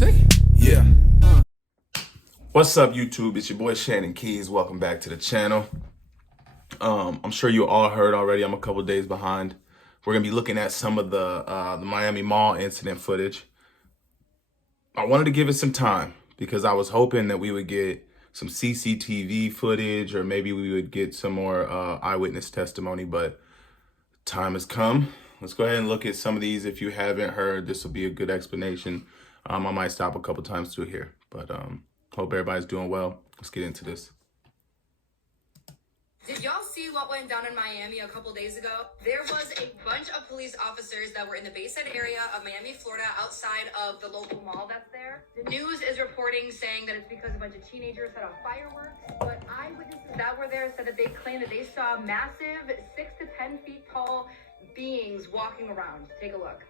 say? Yeah. What's up, YouTube? It's your boy Shannon Keys. Welcome back to the channel. I'm sure you all heard already. I'm a couple days behind. We're gonna be looking at some of the Miami Mall incident footage. I wanted to give it some time because I was hoping that we would get some CCTV footage or maybe we would get some more eyewitness testimony, but time has come. Let's go ahead and look at some of these. If you haven't heard, this will be a good explanation. I might stop a couple times through here, but hope everybody's doing well. Let's get into this. Did y'all see what went down in Miami a couple days ago? There was a bunch of police officers that were in the Bayside area of Miami, Florida, outside of the local mall that's there. The news is reporting saying that it's because a bunch of teenagers set off fireworks, but eyewitnesses that were there said that they claimed that they saw massive 6 to 10 feet tall beings walking around. Take a look.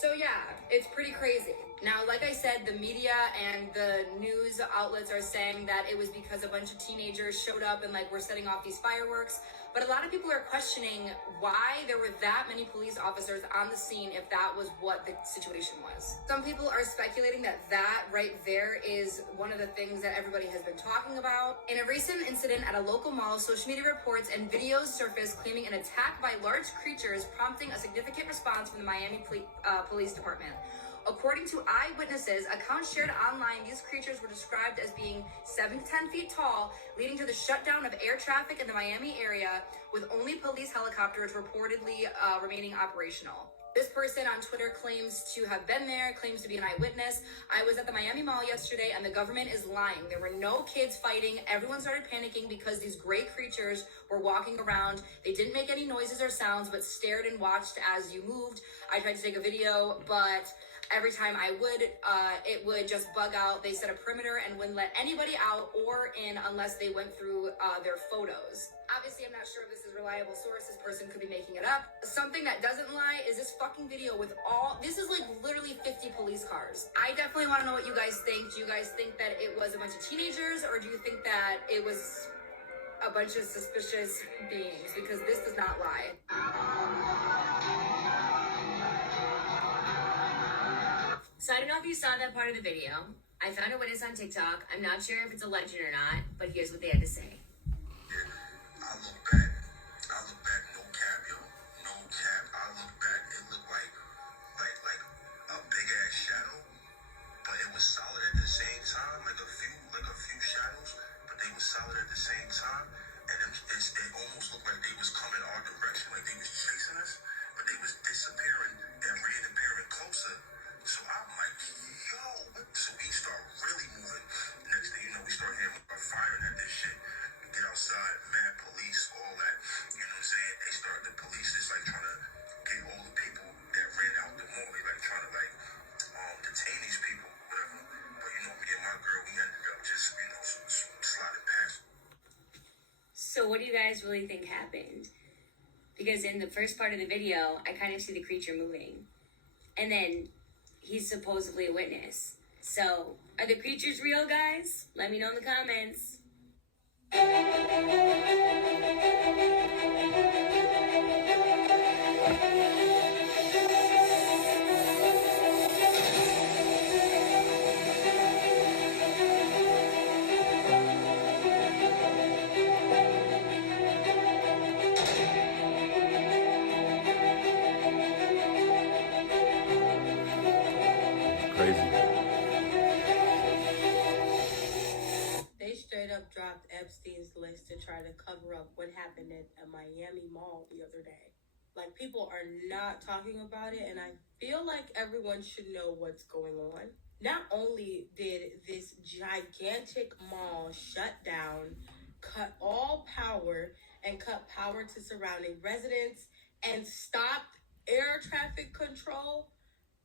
So yeah, it's pretty crazy. Now, like I said, the media and the news outlets are saying that it was because a bunch of teenagers showed up and were setting off these fireworks. But a lot of people are questioning why there were that many police officers on the scene if that was what the situation was. Some people are speculating that right there is one of the things that everybody has been talking about. In a recent incident at a local mall, social media reports and videos surfaced claiming an attack by large creatures, prompting a significant response from the Miami Police Department. According to eyewitnesses, accounts shared online, these creatures were described as being 7 to 10 feet tall, leading to the shutdown of air traffic in the Miami area, with only police helicopters reportedly remaining operational. This person on Twitter claims to have been there, claims to be an eyewitness. I was at the Miami Mall yesterday and the government is lying. There were no kids fighting. Everyone started panicking because these gray creatures were walking around. They didn't make any noises or sounds, but stared and watched as you moved. I tried to take a video, but every time I would, it would just bug out. They set a perimeter and wouldn't let anybody out or in unless they went through their photos. Obviously, I'm not sure if this is a reliable source. This person could be making it up. Something that doesn't lie is this fucking video with this is literally 50 police cars. I definitely want to know what you guys think. Do you guys think that it was a bunch of teenagers, or do you think that it was a bunch of suspicious beings? Because this does not lie. So I don't know if you saw that part of the video. I found a witness on TikTok. I'm not sure if it's a legend or not, but here's what they had to say. I look back, no cap, yo, no cap. I look back, it looked like a big ass shadow, but it was solid at the same time, like a few shadows, but they were solid at the same time, and it almost looked like they was coming our direction, like they was chasing us, but they was disappearing and reappearing closer. So I'm like, yo, so we start really moving. Next thing you know, we start hearing firing at this shit. Get outside, mad police, all that. You know what I'm saying? The police is trying to get all the people that ran out the mall. They trying to detain these people, whatever. But me and my girl, we ended up just, sliding past. So what do you guys really think happened? Because in the first part of the video, I kind of see the creature moving. And then he's supposedly a witness. So are the creatures real, guys? Let me know in the comments. Crazy. They straight up dropped Epstein's List to try to cover up what happened at a Miami mall the other day. People are not talking about it, and I feel like everyone should know what's going on. Not only did this gigantic mall shut down, cut all power, and cut power to surrounding residents and stopped air traffic control,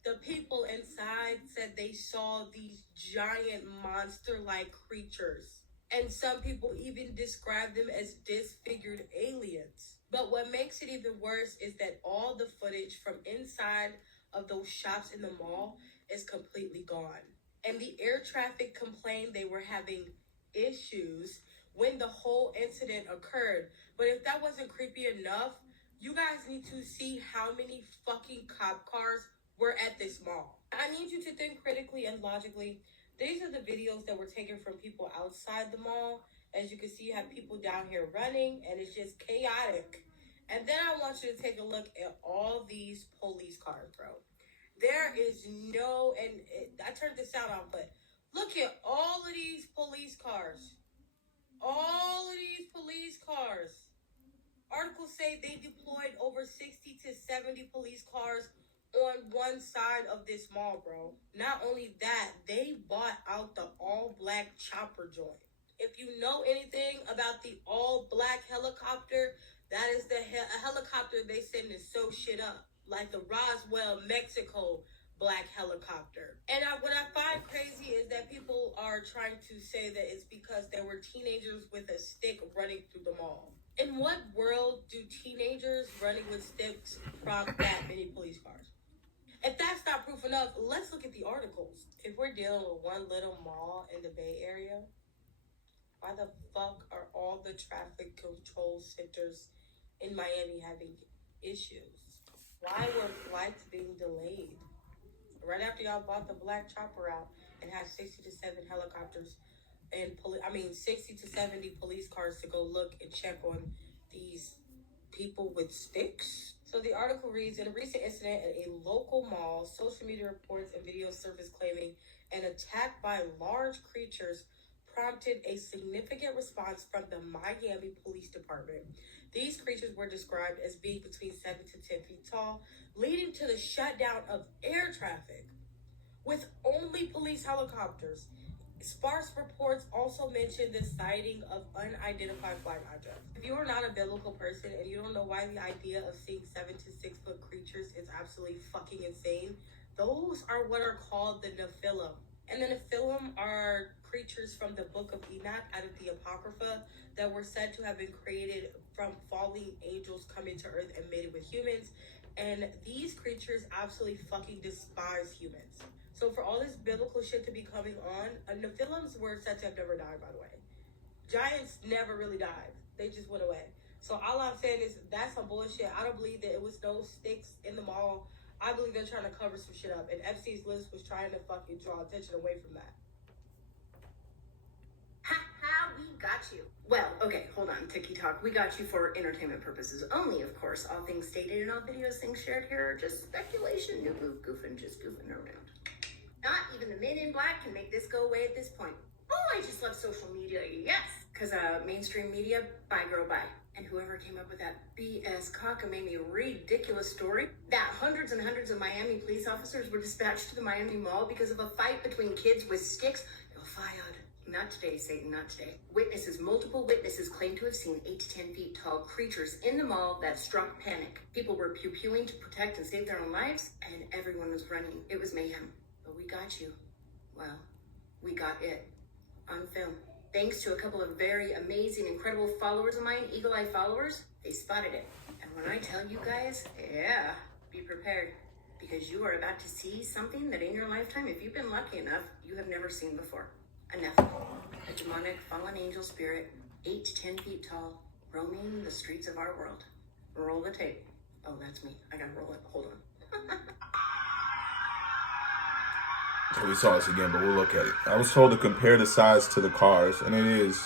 the people inside said they saw these giant monster-like creatures. And some people even describe them as disfigured aliens. But what makes it even worse is that all the footage from inside of those shops in the mall is completely gone. And the air traffic complained they were having issues when the whole incident occurred. But if that wasn't creepy enough, you guys need to see how many fucking cop cars were at this mall. I need you to think critically and logically. These are the videos that were taken from people outside the mall. As you can see, you have people down here running, and it's just chaotic. And then I want you to take a look at all these police cars, bro. There is no, I turned the sound off, but look at all of these police cars. All of these police cars. Articles say they deployed over 60 to 70 police cars on one side of this mall, bro. Not only that, they bought out the all-black chopper joint. If you know anything about the all-black helicopter, that is a helicopter they send to sew shit up, like the Roswell, Mexico black helicopter. And what I find crazy is that people are trying to say that it's because there were teenagers with a stick running through the mall. In what world do teenagers running with sticks prompt that many police cars? If that's not proof enough, let's look at the articles. If we're dealing with one little mall in the Bay Area, why the fuck are all the traffic control centers in Miami having issues? Why were flights being delayed? Right after y'all bought the black chopper out and had 60 to 70 helicopters and 60 to 70 police cars to go look and check on these people with sticks. So the article reads, in a recent incident at a local mall, social media reports and videos surfaced claiming an attack by large creatures prompted a significant response from the Miami Police Department. These creatures were described as being between 7 to 10 feet tall, leading to the shutdown of air traffic with only police helicopters. Sparse reports also mention the sighting of unidentified flying objects. If you are not a biblical person and you don't know why the idea of seeing 7 to 6 foot creatures is absolutely fucking insane, those are what are called the Nephilim. And the Nephilim are creatures from the book of Enoch out of the Apocrypha that were said to have been created from falling angels coming to earth and mated with humans. And these creatures absolutely fucking despise humans. So for all this biblical shit to be coming on, Nephilims were said to have never died, by the way. Giants never really died. They just went away. So all I'm saying is that's some bullshit. I don't believe that it was no sticks in the mall. I believe they're trying to cover some shit up. And Epstein's List was trying to fucking draw attention away from that. Ha ha, we got you. Well, okay, hold on, Tiki Talk. We got you for entertainment purposes only, of course. All things stated and all videos, things shared here are just speculation. Just goofing around. Not even the men in black can make this go away at this point. Oh, I just love social media, yes. Because mainstream media, bye girl, bye. And whoever came up with that BS cockamamie ridiculous story that hundreds and hundreds of Miami police officers were dispatched to the Miami Mall because of a fight between kids with sticks, you're fired. Not today, Satan, not today. Multiple witnesses claim to have seen 8 to 10 feet tall creatures in the mall that struck panic. People were pew-pewing to protect and save their own lives, and everyone was running. It was mayhem. But we got you. Well, we got it. On film. Thanks to a couple of very amazing, incredible followers of mine, Eagle Eye followers, they spotted it. And when I tell you guys, yeah, be prepared. Because you are about to see something that in your lifetime, if you've been lucky enough, you have never seen before. A Nephilim, a demonic fallen angel spirit, 8 to 10 feet tall, roaming the streets of our world. Roll the tape. Oh, that's me. I gotta roll it. Hold on. So we saw this again, but we'll look at it. I was told to compare the size to the cars, and it is.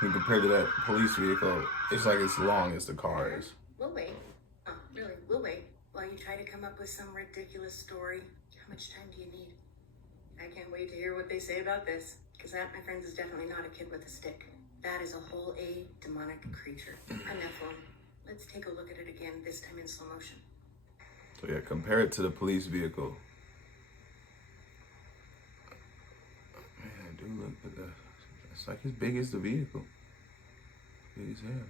When compared to that police vehicle, it's like as long as the car is. We'll wait. Oh, really? We'll wait while you try to come up with some ridiculous story. How much time do you need? I can't wait to hear what they say about this. Because that, my friends, is definitely not a kid with a stick. That is a whole A demonic creature. A Nephilim. Let's take a look at it again, this time in slow motion. So yeah, compare it to the police vehicle. Man, dude, look at that. It's like as big as the vehicle. Big as hell.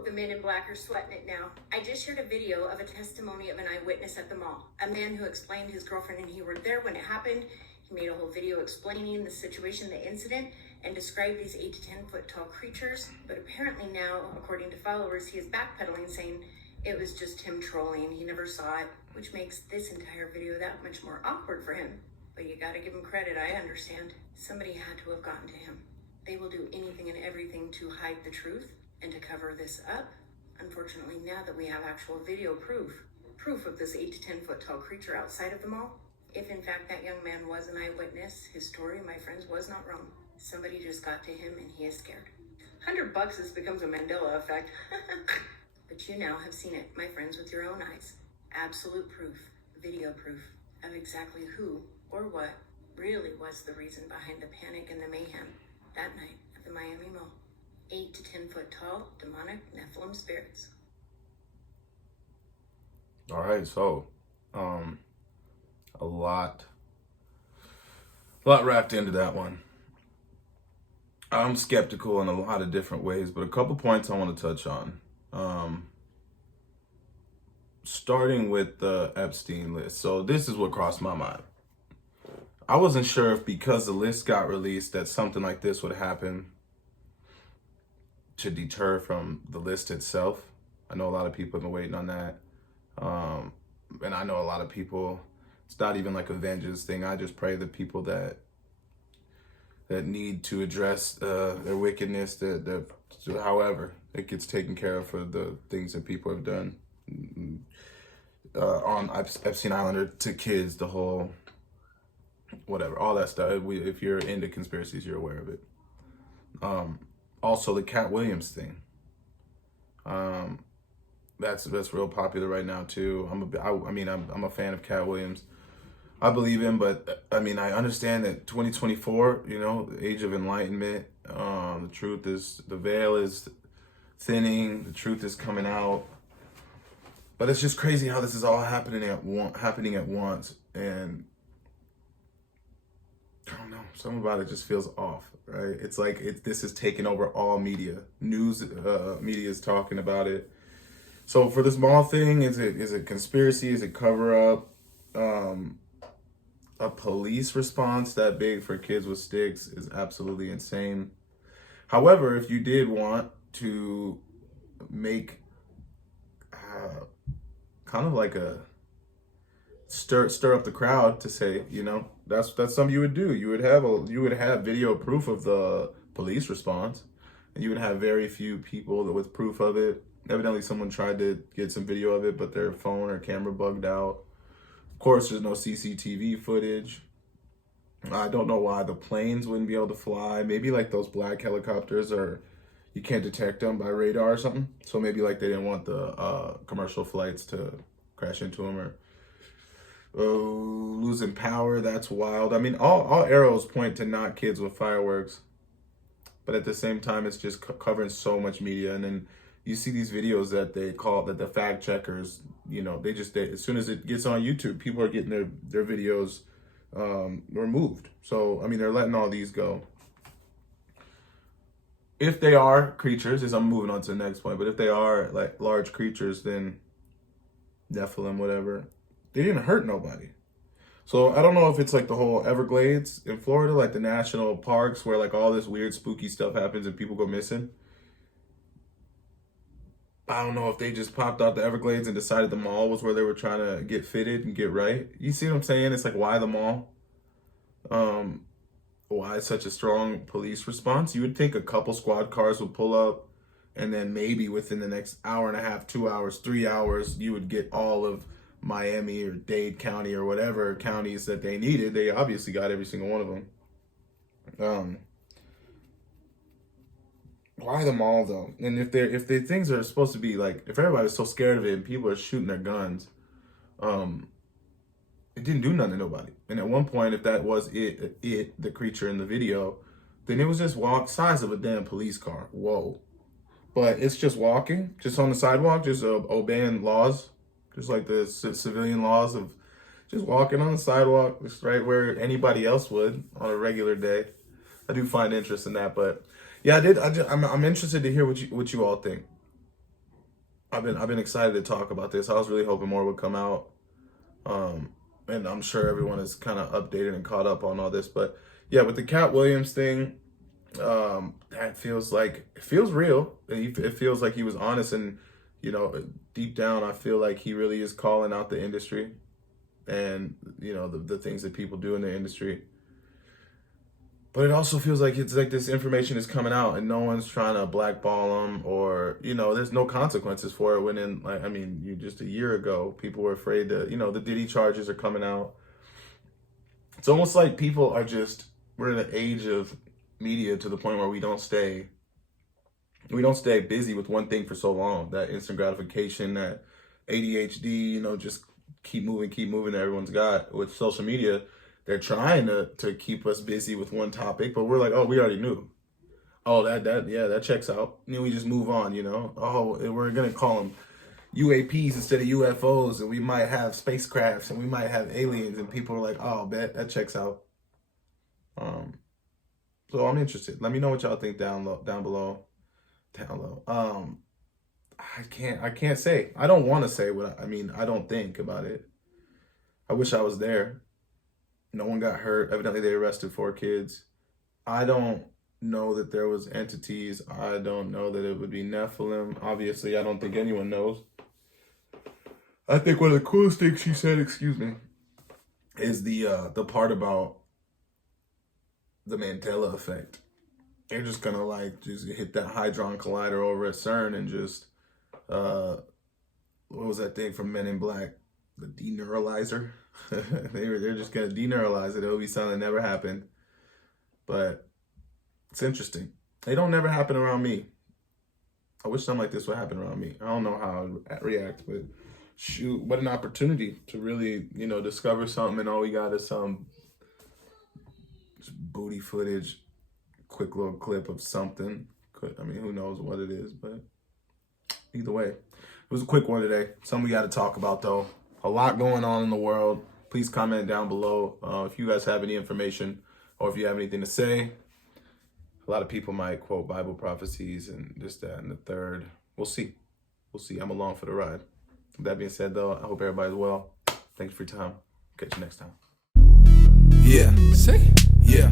Oh, the men in black are sweating it now. I just shared a video of a testimony of an eyewitness at the mall. A man who explained his girlfriend and he were there when it happened. He made a whole video explaining the situation, the incident, and described these 8 to 10 foot tall creatures. But apparently now, according to followers, he is backpedaling, saying it was just him trolling. He never saw it, which makes this entire video that much more awkward for him. But you gotta give him credit, I understand. Somebody had to have gotten to him. They will do anything and everything to hide the truth and to cover this up. Unfortunately, now that we have actual video proof of this 8 to 10 foot tall creature outside of the mall, if in fact that young man was an eyewitness, his story, my friends, was not wrong. Somebody just got to him and he is scared. $100, this becomes a Mandela effect. But you now have seen it, my friends, with your own eyes. Absolute proof, video proof of exactly who or what really was the reason behind the panic and the mayhem that night at the Miami Mall. 8 to 10 foot tall, demonic Nephilim spirits. All right, so a lot wrapped into that one. I'm skeptical in a lot of different ways, but a couple points I want to touch on. Starting with the Epstein list. So this is what crossed my mind. I wasn't sure if because the list got released that something like this would happen to deter from the list itself. I know a lot of people have been waiting on that. And I know a lot of people, it's not even like a vengeance thing. I just pray that people that need to address their wickedness, that however it gets taken care of for the things that people have done on Epstein Island or to kids, the whole whatever, all that stuff. If you're into conspiracies, you're aware of it. Also, the Cat Williams thing. That's real popular right now too. I'm a fan of Cat Williams. I believe him, but I mean, I understand that 2024, the age of enlightenment, the veil is thinning, the truth is coming out. But it's just crazy how this is all happening at once, and I don't know, something about it just feels off, right? It's like this is taking over all media. News media is talking about it. So for this mall thing, is it conspiracy? Is it cover up? A police response that big for kids with sticks is absolutely insane. However, if you did want to make kind of like a stir up the crowd to say, that's something you would do. You would have video proof of the police response, and you would have very few people with proof of it. Evidently, someone tried to get some video of it, but their phone or camera bugged out. Of course, there's no CCTV footage. I don't know why the planes wouldn't be able to fly. Maybe like those black helicopters you can't detect them by radar or something. So maybe like they didn't want the commercial flights to crash into them or losing power. That's wild. I mean, all arrows point to not kids with fireworks. But at the same time, it's just covering so much media. And then you see these videos that the fact checkers, as soon as it gets on YouTube, people are getting their videos removed. So, I mean, they're letting all these go. If they are creatures, as I'm moving on to the next point, but if they are like large creatures, then Nephilim, whatever, they didn't hurt nobody. So I don't know if it's like the whole Everglades in Florida, like the national parks where like all this weird spooky stuff happens and people go missing. I don't know if they just popped out the Everglades and decided the mall was where they were trying to get fitted and get right. You see what I'm saying? It's like, why the mall? Why such a strong police response? You would think a couple squad cars would pull up, and then maybe within the next hour and a half, 2 hours, 3 hours, you would get all of Miami or Dade County or whatever counties that they needed. They obviously got every single one of them. Why the mall though? And if the things are supposed to be like, if everybody's so scared of it and people are shooting their guns, it didn't do nothing to nobody. And at one point, if that was the creature in the video, then it was just size of a damn police car. Whoa. But it's just walking, just on the sidewalk, just obeying laws, just like the civilian laws of just walking on the sidewalk, just right where anybody else would on a regular day. I do find interest in that, but yeah, I'm interested to hear what you all think. I've been excited to talk about this. I was really hoping more would come out. And I'm sure everyone is kind of updated and caught up on all this. But yeah, with the Cat Williams thing, that feels real. It feels like he was honest, and deep down, I feel like he really is calling out the industry and the things that people do in the industry. But it also feels like it's like this information is coming out and no one's trying to blackball him, or there's no consequences for it. When you just a year ago, people were afraid that the Diddy charges are coming out. It's almost like people are we're in an age of media to the point where we don't stay busy with one thing for so long. That instant gratification, that ADHD, just keep moving that everyone's got with social media. They're trying to keep us busy with one topic, but we're like, oh, we already knew. Oh, that checks out. We just move on, Oh, we're gonna call them UAPs instead of UFOs, and we might have spacecrafts, and we might have aliens, and people are like, oh, bet that checks out. So I'm interested. Let me know what y'all think down below. I can't say. I don't want to say what I don't think about it. I wish I was there. No one got hurt. Evidently, they arrested 4 kids. I don't know that there was entities. I don't know that it would be Nephilim. Obviously, I don't think anyone knows. I think one of the coolest things she said, is the part about the Mandela effect. They're just gonna just hit that Hadron Collider over at CERN and just what was that thing from Men in Black? The deneuralizer. They're just gonna deneuralize it. It'll be something that never happened. But it's interesting. They don't never happen around me. I wish something like this would happen around me. I don't know how I'd react, but shoot, what an opportunity to really, discover something, and all we got is some booty footage, quick little clip of something. Who knows what it is, but either way, it was a quick one today. Something we got to talk about, though. A lot going on in the world. Please comment down below if you guys have any information or if you have anything to say. A lot of people might quote Bible prophecies and this, that, and the third. We'll see. I'm along for the ride. With that being said, though, I hope everybody's well. Thanks for your time. Catch you next time. Yeah. Say. Yeah.